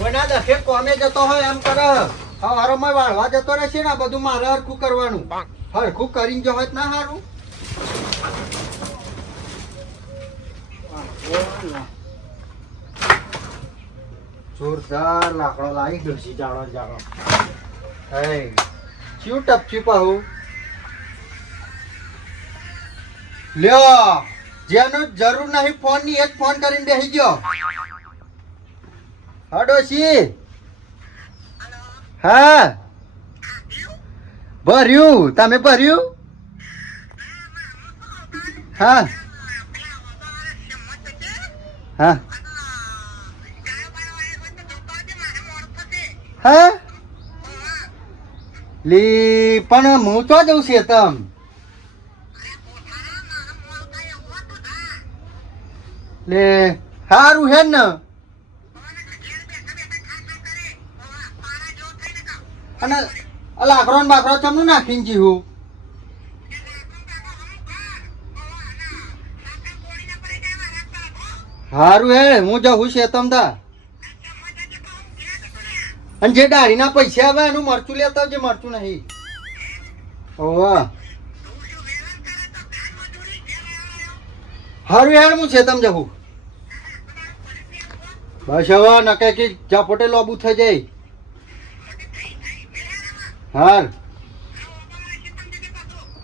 કોઈના દખે કોમે જતો હોય એમ કરે હવારોમાં વાળવા જતો રહેશે ને બધું મારે હરખું કરવાનું હરખું કરીને જો હોય ના સારું જોરદાર લાકડો લાવી ડોસી જાડો જાડો હે શું ટપચ્યું પાહું લ્યો જેનું જરૂર નહીં ફોન ની એક ફોન કરીને બેસી ગયો હા ડોસી હા ભર્યું તમે ભર્યું હા હા હા લી પણ હું તો જઉં છે તમ લે સારું હે ને અને લાકડો ને બાકડો ચમનું નાખીને જીવું સારું હે હું જઉં છે તમ તા અને જે દાઢીના પૈસા આવે એનું મરચું લેતા જે મરચું નહીં ઓવા સારું યાર હું છે તમ જવું બસ હવે નકે કે ઝાપોટે લોબુ થઈ જાય હાર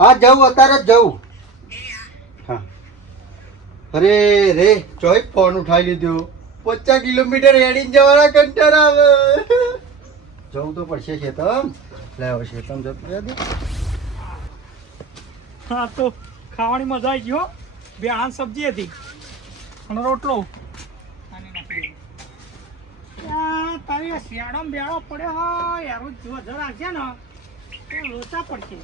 હા જવું અત્યારે જ જવું હા અરે રે ચોઈ ફોન ઉઠાવી લીધો 50 કિલોમીટર હેડીને જવાના કંટાળા આવે જવું તો પડશે શેતમ લાવ શેતમ જતું યાદ હા તો ખાવાની મજા આવી ગઈ હો બે આન સબ્જી હતી અને રોટલો તારી શિયાળો બેળો પડ્યો હોય યાર જો રાખજે ને તો લોચા પડશે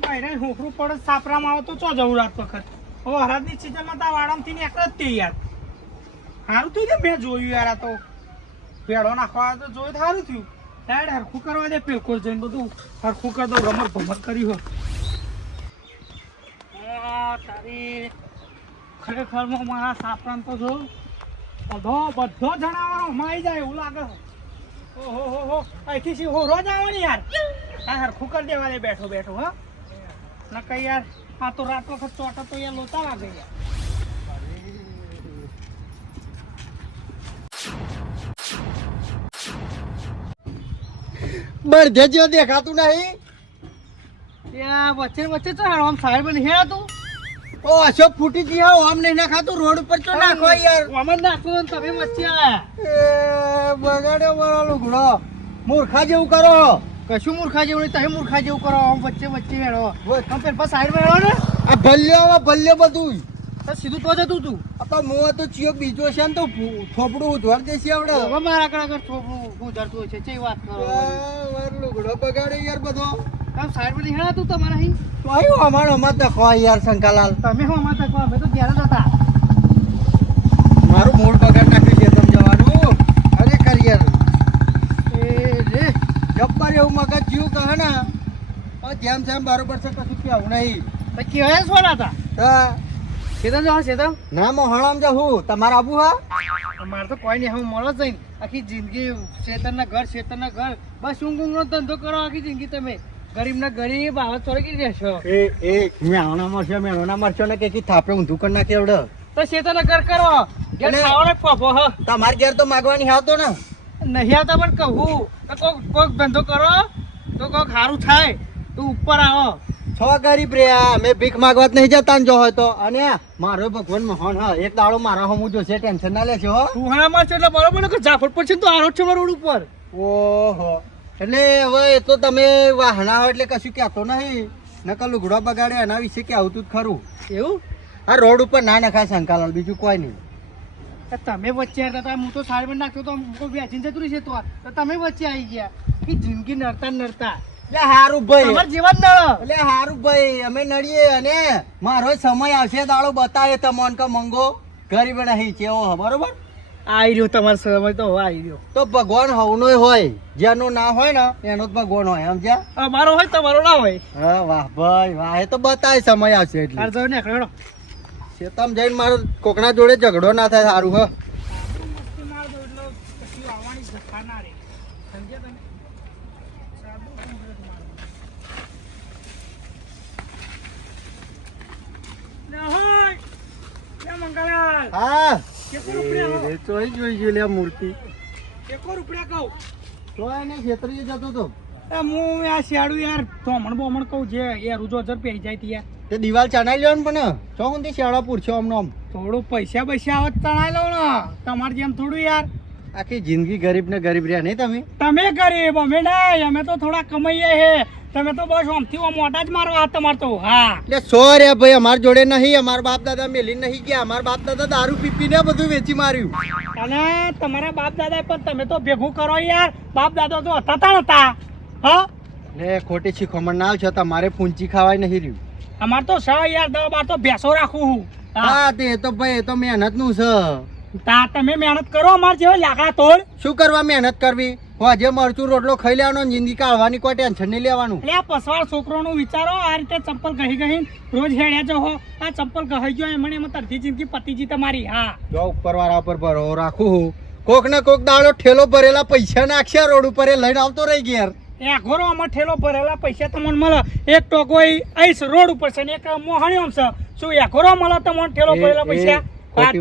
બહાર હોકરું પડે સાપરામાં આવે તો ચો જવું રાત વખત હવે હરાદની સિઝનમાં તો વાડામથી નીકળે જ તે યાર સારું થયું છે મેં જોયું યાર આ તો પેડો નાખવા તો જોયું સારું થયું સાઈડ હરખું કરવા દે પેકોર જઈને બધું હરખું કરી દો રમત ભમત કર્યું હોય તારી ખરેખરમાં મારા સાપરામ તો જો બધો જણાવવાનો માઈ જાય એવું લાગે ઓહો હો હો અહીંથી સી હો રોજ આવવાની યાર આ હરખું કરી દેવા દે બેઠો બેઠો હા ના કઈ યાર આ તો રાત વખત ચોટા તો યાર લોચા લાગે યાર બળધે જેવો દેખાતું નહીં ત્યાં વચ્ચે વચ્ચે તો આમ સાહેબ બની હે તું ઓ અશોક ફૂટી ગયા આમ નહીં નાખાતું રોડ ઉપર તો નાખો યાર આમ જ નાખું ને તમે વચ્ચે આયા એ બગાડ્યો મારો લુગડો મૂર્ખા જેવું કરો કશું મૂર્ખા જેવું નહીં તમે મૂર્ખા જેવું કરો આમ વચ્ચે વચ્ચે હેડો આમ પેલા સાઈડ માં હેડો ને આ ભલ્યો બધું તો સીધું તો જતું તું આપા મોં તો ચિયો બીજો છે ને તો થોપડું ઉધવાડ દેશે આપણે હવે મારા આગળ થોડું હું ધરતું હોય છે ચઈ વાત કરો મારો લુગડો બગાડે યાર બધો આમ સાઈડ માં હેડા તું તમારા અહીં તો આવ્યો અમારો અમાર દખો યાર શંકાલાલ તમે હું અમાર તક અમે તો ત્યારે જ હતા મારું મૂડ બગાડ નાખ્યું છે તમ જવાનું અરે કર યાર એ રે જબ્બર એવું મગજ જીવ કહે ને જેમ જેમ બરોબર છે કશું કેવું નહીં તો કેવાય સોના હતા હા સેતમ જવા સેતમ ના મોહણામ જાઉં તમારે આબુ હા મારે તો કોઈ નહીં હું મળો જ જઈને આખી જિંદગી શેતરના ઘર બસ ઊંઘનો ધંધો કરો આખી જિંદગી તમે ગરીબના ગરીબ આવા થોડે કી રહેશો એ મેણોના મરશો ને કે થાપે ઊંધું કરી નાખે એવડે તો શેતરના ઘર કરો ઘેર ખાવાનો ફોફો હ તમારે ઘેર તો માગવાની આવતો ને નહીં આવતા પણ કહું તો કોક ધંધો કરો તો કોક સારું થાય તું ઉપર આવો છો ગરીબ રે અમે ભીખ માગવા જ નહીં જતા જો હોય તો અને મારો ભગવાન મહાન હા એક દાડો મારા હમું જોશે ટેન્શન ના લેશો હો તું હણા મારશો એટલે બરોબર ને જાફર પડશે ને તો આરો છે રોડ ઉપર ઓહો એટલે હવે એ તો તમે વાહણા હોય એટલે કશું કહેતો નહીં નકર લુગડો બગાડે એના વિશે કહેવું તું ખરું એવું આ રોડ ઉપર ના નખાય શંકાલાલ બીજું કોઈ નહીં તમે વચ્ચે હતા હું તો સાઈડ નાખ્યો તો વેચીને જતું રહેશે તો તમે વચ્ચે આવી ગયા કે જિંદગી નડતા એટલે હારું ભાઈ તમારે જીવન નળ એટલે હારું ભાઈ અમે નડીએ અને મારો સમય આવશે દાડો બતાવે તમોન કે મંગો ગરીબ નહીં છે બરોબર આવી રહ્યો તમારો સમય તો આવી રહ્યો તો ભગવાન હવનો હોય જેનો ના હોય ને એનો જ ભગવાન હોય સમજ્યા અમારો હોય તમારો ના હોય હા વાહ ભાઈ વાહ એ તો બતાવે સમય આવશે એટલે અર્જો ને એકડો શેતમ જઈને મારો કોકના જોડે ઝઘડો ના થાય સારું હ દો એટલે પછી આવવાની જથ્થા ના રહે. સમજ્યા તમે? સાદું complete મારું. લે હોય! લે મંગળાલ! હા કેટલો રૂપિયા હો? એ તો અહીં જોઈ ગયો લે આ મૂર્તિ કેટલો રૂપિયા કહું? તો એને છેતરીએ જતો તો હું આ શિયાળું યાર ધોમણ બોમણ કહું જે એ રૂજો જર પહેરી જાય તી યાર તે દિવાલ ચણાઈ લ્યો ને પણ ચો ઊંધી શેડા પૂરશો આમનો આમ થોડું પૈસા બૈસા આવત તણાઈ લઉં ને તમારે જેમ થોડું યાર આખી જિંદગી ગરીબ ને ગરીબ રહ્યા નહીં તમે તમે ગરીબ અમે નહીં અમે તો થોડા કમાઈએ હે તમે તો બસ આમથી આમ મોટા જ મારો હાથ તમાર તો હા એટલે સો રે ભાઈ અમાર જોડે નહીં અમારા બાપ દાદા મેલી નહીં ગયા અમારા બાપ દાદા દારૂ પીપીને બધું વેચી માર્યું અને તમારા બાપ દાદા પણ તમે તો ભેગું કરો યાર બાપ દાદા તો હતા નતા હા ને ખોટી શીખમણ ના આવશે તમારે પૂંચી ખાવાય નહીં રહ્યું અમાર તો સ યાર 10-12 તો ભેંસો રાખું હું હા તે તો ભાઈ એ તો મહેનત નું છે તા તમે મહેનત કરો અમાર જેવો લાકડા તોડ શું કરવા મહેનત કરવી હોજે મરચું રોટલો ખાઈ લેવાનો જિંદગી કાઢવાની કોઈ ટેન્શન નહીં લેવાનું એટલે આ પસવાળ છોકરોનું વિચારો આ રીતે ચંપલ કહી રોજ હેડ્યા જો હો આ ચંપલ કહી ગયો એમને એમાં તરતી જિંદગી પતીજી તમારી હા જો ઉપર વાળા ઉપર ભરો રાખું હું કોક ને કોક દાડો ઠેલો ભરેલા પૈસા નાખશે રોડ ઉપર એ લઈને આવતો રહી ગયા એ ઘોરો આમાં ઠેલો ભરેલા પૈસા તમને મળે એક ટોકો આઈસ રોડ ઉપર છે ને એક મોહણિયો છે શું એ ઘોરો મળે તમને ઠેલો ભરેલા પૈસા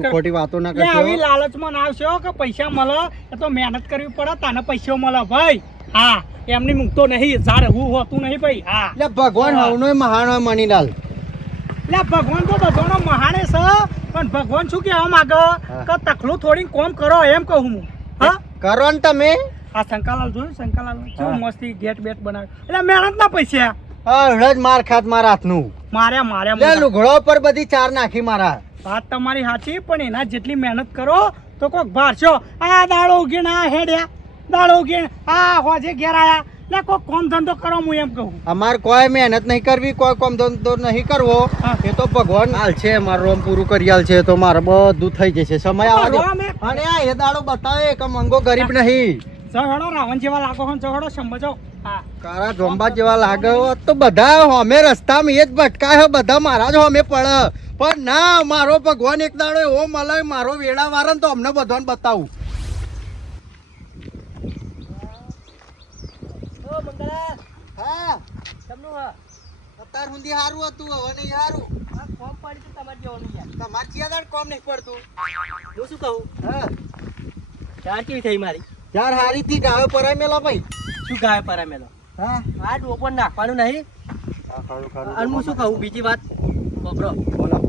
ખોટી વાતો ના કરશો આવી લાલચમાં ના આવશો કે પૈસા મળે એ તો મહેનત કરવી પડે તને પૈસો મળે ભાઈ હા એમની મૂકતો નહીં ઝાડ હું હોતું નહીં ભાઈ હા એટલે ભગવાન હવનો મહાન હોય મણીલાલ એટલે ભગવાન તો બધાનો મહાને છે પણ ભગવાન શું કહેવા માંગે કે તકલું થોડી કોમ કરો એમ કહું હું હા કરો ને તમે આ શંકાલાલ જોયું શંકાલાલ શું મસ્તી ગેટ બેટ બનાવે એટલે મહેનત ના પૈસા હળદ માર ખાત મારા હાથનું માર્યા લે લુગડો પર બધી ચાર નાખી મારા વાત તમારી સાચી પણ એના જેટલી મહેનત કરો તો કોક ભારશો આ દાડો ઉગીને આ હેડ્યા દાડો ઉગીને આ હોજે ઘેર આયા એટલે કોક કોમ ધંધો કરો હું એમ કહું અમાર કોઈ મહેનત નહીં કરવી કોઈ કોમ ધંધો નહીં કરવો એ તો ભગવાન હાલ છે મારું રોમ પૂરું કરી હાલ છે તો મારે બધું થઈ જશે સમય આવજો અને આ એ દાડો બતાવે કે મંગો ગરીબ નહીં ચહડો રાવણ જેવા લાગો હો ચહડો સમજો હા કારા જોંબા જેવા લાગે તો બધા હોમે રસ્તામાં એ જ ભટકાય બધા મારા જ હોમે પડે પણ ના મારો ભગવાન એક દાડો એવો મળે મારો વેડા વારે તો અમને બધાને બતાવું હા અત્યાર સુધી સારું હતું હવે નહીં સારું કોમ પડી તો તમારે જવાનું યાર તમારે ક્યાં કોમ નહીં પડતું હું શું કહું હા ચાર કેવી થઈ મારી ચાર હારી થી ગાવે પરાય મેલા ભાઈ શું ગાય પરામેલો હા આ ડોપણ નાખવાનું નહીં અને હું શું કહું બીજી વાત બબરો બોલો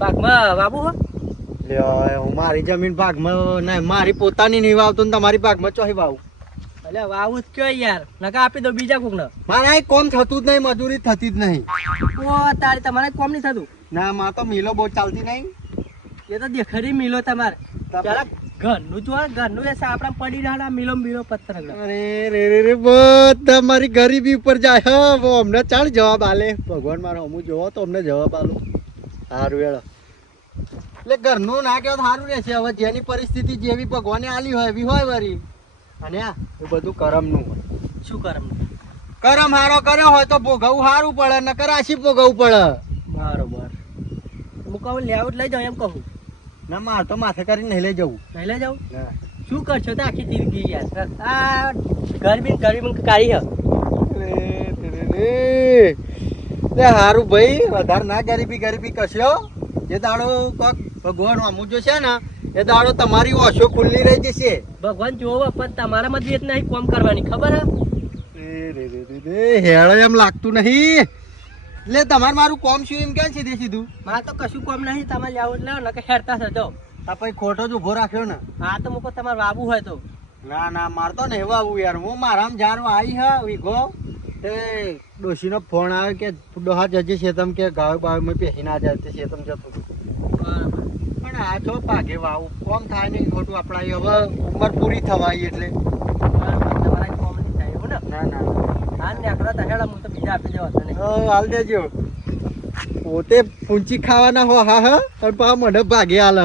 પાકમાં બાબુ હો હું મારી જમીન ભાગમાં ના મારી પોતાની નહીં વાવતો ને તમારી ભાગમાં ચોહી વાવું એટલે વાવું જ કયો યાર નકા આપી દો બીજા કોક ને મારે કોમ થતું જ નહીં મજૂરી થતી જ નહીં ઓ તારે તમારે કોમ નહીં થતું ના માં તો મિલો બહુ ચાલતી નહીં એ તો દેખરી મિલો તમારે પેલા ઘરનું જો ઘરનું એ સાપડા પડી રહ્યા મિલો મિલો પથ્થર અરે રે રે રે બધા મારી ગરીબી ઉપર જાય હા અમને ચાલ જવાબ આલે ભગવાન મારો અમુક જોવો તો અમને જવાબ આલો સારું વેળો એટલે ઘરનું ના કહો સારું રહેશે હવે જેની પરિસ્થિતિ જેવી ભગવાને આલી હોય એવી હોય વરી અને આ એ બધું કરમનું હોય શું કરમ કરમ હારો કર્યો હોય તો ભોગવવું સારું પડે નકર રાશી ભોગવવું પડે બરોબર હું કહું લેવું લઈ જાઉં એમ કહું ના માર તો માથે કરીને નહીં લઈ જવું નહીં લઈ જાઉં શું કરશો તો આખી જિંદગી યાર આ ગરમી કાઢી હે સારું ભાઈ વધારે ના ગરીબી કશ્યો એ દાડો કોક ભગવાન અમુક જો છે ને એ દાડો તમારી ઓછો ખુલ્લી રહી જશે ભગવાન જોવો પણ તમારામાં જ નહીં કોમ કરવાની ખબર હે હેળો એમ લાગતું નહીં એટલે તમારે મારું કોમ શું એમ ક્યાં સીધે સીધું મારે તો કશું કોમ નહીં તમારે લેવું એટલે ને કે હેરતા સજો આ પછી ખોટો જ ઉભો રાખ્યો ને હા તો મૂકો તમારે વાબુ હોય તો ના ના મારે તો નહીં વાવું યાર હું મારામાં જાર આવી હા વીઘો તે ડોશીનો ફોન આવે કે ડોહા જજે શેતમ કે ગાવ બાવ માં પહેરી ના જાય તે શેતમ જતું પણ આ છો પાકે વાવું કોમ થાય નહીં ખોટું આપણા હવે ઉંમર પૂરી થવાય એટલે તમારા કોમ નહીં થાય એવું ને ના ના હા ને આખરા તો હેડા હું તો બીજા આપી દેવા તને હાલ દેજો પોતે પૂંચી ખાવાના હો હા હા અને પા મને ભાગે હાલ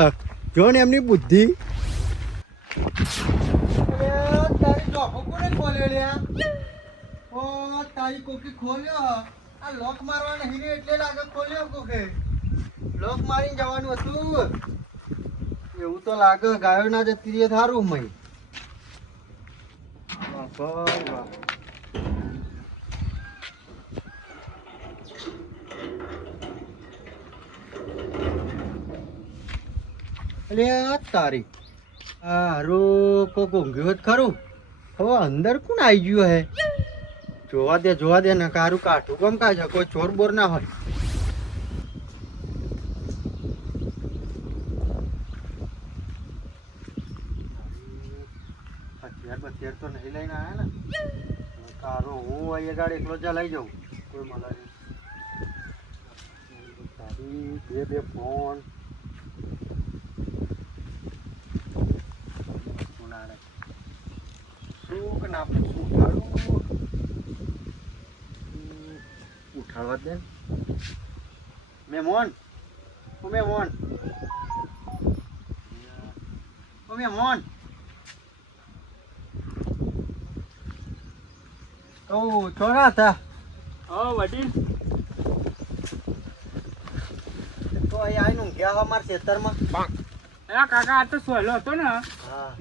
જો ને એમની બુદ્ધિ તારી ડોહો કોને ખોલ્યો લ્યા ઓ તારી કોકી ખોલ્યો આ લોક મારવા નહીં એટલે લાગે ખોલ્યો કોકે લોક મારીને જવાનું હતું એવું તો લાગે ગાયો ના જતી રહે થારું મય. વાહ ભાઈ વાહ. અલે આ તારી હારું કોક ઊંઘ્યું હોત ખરું. હવે અંદર કોણ આવી ગયું હે? જોવા દે ને કારું કાઠું કેમ કાઢે કોઈ ચોર બોર ના હોય. હથિયાર તો નહીં લઈને આયા ને તારો હું અહીંયા ગાડી એકલો જા લઈ જાઉં કોઈ મળે નહીં. બે ફોન ઉઠાડવા દે મેમોન તો ચોરા હતા. વડીલ તો અહીં આવીને ગયા અમારા ખેતરમાં. કાકા આ તો સહેલો હતો ને હા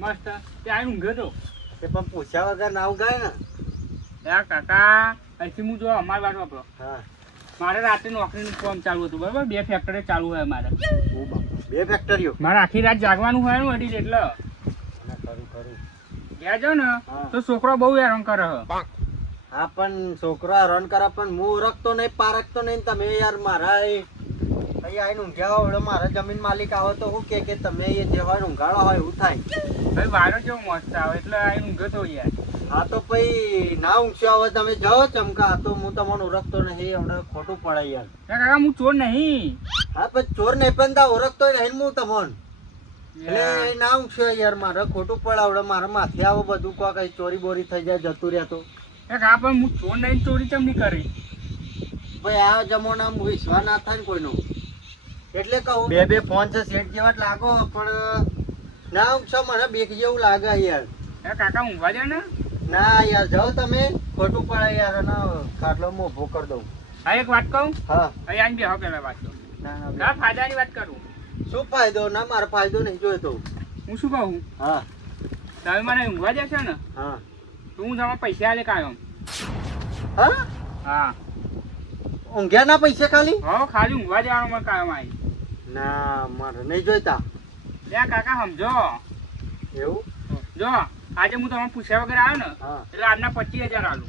મસ્ત તે આવીને ઊંઘ્યો હતો. તે પણ પૂછ્યા વગર ના ઉગાય ને. કાકા અહીંથી હું જો અમારી વાત વાપરો. હા મારે રાતે નોકરીનું કામ ચાલુ હતું બરાબર 2 ફેક્ટરી ચાલુ હોય મારે. ઓ બાપા 2 ફેક્ટરીઓ. મારે આખી રાત જાગવાનું હોય ને વડીલ એટલે ખરું ગયા જાવ ને હા. તો છોકરો બહુ હેરાન કરે છે. હા પણ છોકરો રન કરે પણ હું રખતો નહીં પારખતો નહીં. તમે યાર મારા અહીંયા આવીને ઊંઘ્યા હોય મારા જમીન માલિક આવે તો હું કે તમે એ જે હોય ઊંઘાડો હોય એવું થાય. ભાઈ વારો કેવો મસ્ત આવે એટલે આવીને ઊંઘ્યો તો યાર. હા તો પછી ના ઊંઘ્યો હવે તમે જાઓ ચમકા. તો હું તમને ઓળખતો નહીં હમણાં ખોટું પડે યાર. કાકા હું ચોર નહીં. હા પણ ચોર નહીં પણ તા ઓળખતો નહીં હું તમને એટલે ના ઊંઘ્યો યાર મારે ખોટું પડે આવડે મારા માથે આવો બધું કોઈ ચોરી બોરી થઈ જાય જતું રહે તો. કાકા પણ હું ચોર નહીં ચોરી ચમ નહીં કરી. ભાઈ આ જમાનામાં વિશ્વાસ ના થાય ને કોઈનો એટલે કહું. બે ફોન છે સેટ જેવા જ લાગો પણ ના ઊંઘશો મને બેક જેવું લાગે યાર. કાકા ઊંઘવા દે ને. ના યાર જાઓ તમે ખોટું પડે યાર. અને ખાટલો હું ઊભો કરી દઉં. હા એક વાત કહું. હા અહીં આવીને બેહો પેલા વાત તો. ના ના ફાયદાની વાત કરું. શું ફાયદો? ના મારો ફાયદો નહીં જોઈતો. હું શું કહું હા તમે મને ઊંઘવા દેશો ને હા તો હું તમારા પૈસા આલે કાયમ. હા હા ઊંઘ્યા ના પૈસા ખાલી? હા ખાલી ઊંઘવા દેવાનો મને કાયમ આવી. ના મારે નહીં જોઈતા. ત્યાં કાકા સમજો એવું? જો આજે હું તમને પૂછ્યા વગર આવ્યો ને હા એટલે આજના 25,000 આલું.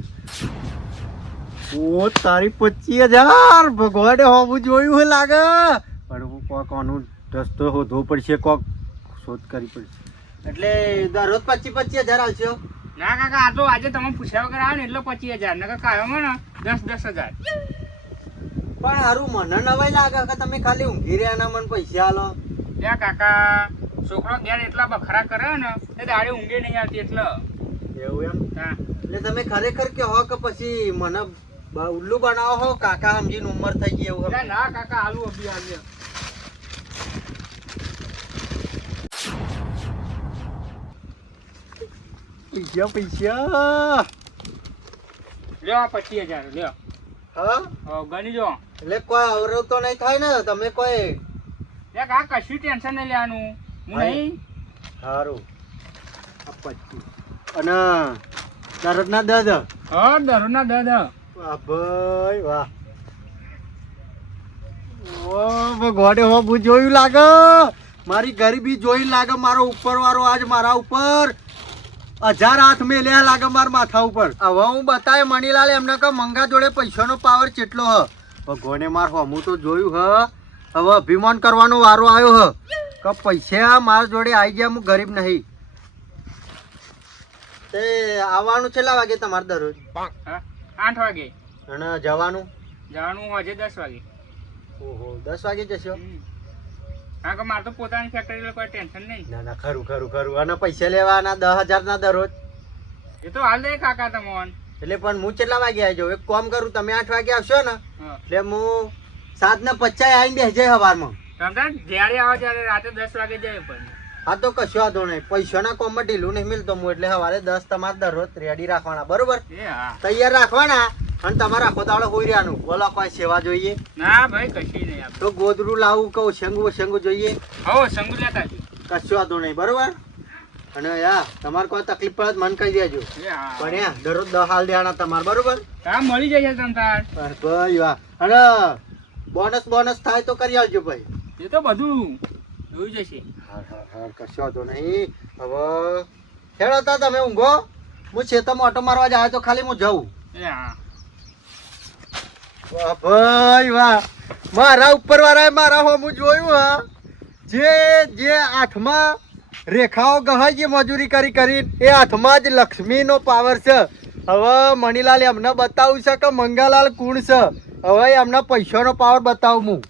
ઓ તારી 25,000 ભગવાને હોવું જોયું હોય લાગે. પણ હું કોક આનું રસ્તો શોધવો પડશે, કોક શોધ કરવી પડશે. એટલે દરરોજ 25,000 આવશે? ના કાકા આ તો આજે તમે પૂછ્યા વગર આવ્યો ને એટલે 25,000 નકર કાયમ ને 10,000. પણ હારું મને નવાઈ લાગે કે તમે ખાલી ઊંઘી રહ્યા ના મને પૈસા આલો. ત્યાં કાકા છોકરો ઘેર એટલા બખરા કરે ને એ દાડે ઊંઘે નહીં આવતી એટલે. એવું એમ? હા એટલે તમે ખરેખર કે હો કે પછી મને ઉલ્લુ બનાવો હો? કાકા સમજીને ઉંમર થઈ ગઈ એવું? ના ના કાકા આલુ અભી આલ્યો. પૈસા લ્યો 25,000 લ્યો. હા ગણી જો. એટલે કોઈ અવરોધ તો નહીં થાય ને? તમે કોઈ ત્યાં કાકા કશું ટેન્શન નહીં લેવાનું. હું નહીં. સારું 25 અને દરરોજના 10. હા દરરોજના 10. વાહ ભાઈ વાહ. ઓ ભગવાને હો બુ જોયું લાગે. મારી ગરીબી જોઈ લાગે. મારો ઉપર વાળો આજ મારા ઉપર 1000 હાથ મેલ્યા લાગે મારા માથા ઉપર. હવે હું બતાવે મણીલાલ એમને કે મંગા જોડે પૈસાનો પાવર કેટલો હ. ભગવાને માર હું તો જોયું હ. હવે અભિમાન કરવાનો વારો આવ્યો હ કે પૈસા મારા જોડે આવી ગયા. હું ગરીબ નહીં. તે આવવાનું છેલ્લા વાગે તમારે દરરોજ? 8 વાગે. અને જવાનું? જવાનું આજે 10 વાગે. ઓહો 10 વાગે જશો? કારણ કે મારે તો પોતાની ફેક્ટરી એટલે કોઈ ટેન્શન નહીં. ના ના ખરું ખરું ખરું. અને પૈસા લેવાના 10,000 ના દરરોજ? એ તો હાલ દે કાકા તમને. એટલે પણ હું કેટલા વાગે આવી જાઉં? એક કામ કરું, તમે 8 વાગે આવશો ને એટલે હું 7:50 આવીને બેસી જાય સવારમાં. સમજા જ્યારે આવે ત્યારે રાતે 10 વાગે જાય પણ. હા તો કશો વાંધો નહીં. પૈસાના કોમમાં ઢીલું નહીં મિલતો હું. એટલે સવારે 10 તમારે દરરોજ રેડી રાખવાના. બરોબર? એ હા તૈયાર રાખવાના. અને તમારે આખો દાડો હોઈ રહેવાનું. બોલો કોઈ સેવા જોઈએ? ના ભાઈ કશી નહીં. તો ગોદરું લાવું કહું, શંગુ જોઈએ? હો સંગુ લેતા આવજો. કશું વાંધો નહીં બરોબર. અને યા તમારે કોઈ તકલીફ પડે તો મને કહી દેજો. પણ યા દરરોજ 10 હાલ દેવાના તમારે બરોબર. હા મળી જશે તને તાર. ભાઈ વાહ. અને બોનસ થાય તો કરી આવજો ભાઈ. એ તો બધું જોઈ જશે. હા કશો વાંધો નહીં. હવે હેડો તા તમે ઊંઘો. હું ખેતરમાં ઓટો મારવા જાય તો ખાલી હું જાઉં. હા વાહ ભાઈ વાહ. મારા ઉપર વાળાએ મારા હોમું જોયું હા. જે હાથમાં રેખાઓ ગહાય છે મજૂરી કરી એ હાથમાં જ લક્ષ્મીનો પાવર છે. હવે મણીલાલ એમને બતાવું છે કે મંગાલાલ કોણ છે. હવે એમના પૈસાનો પાવર બતાવું હું.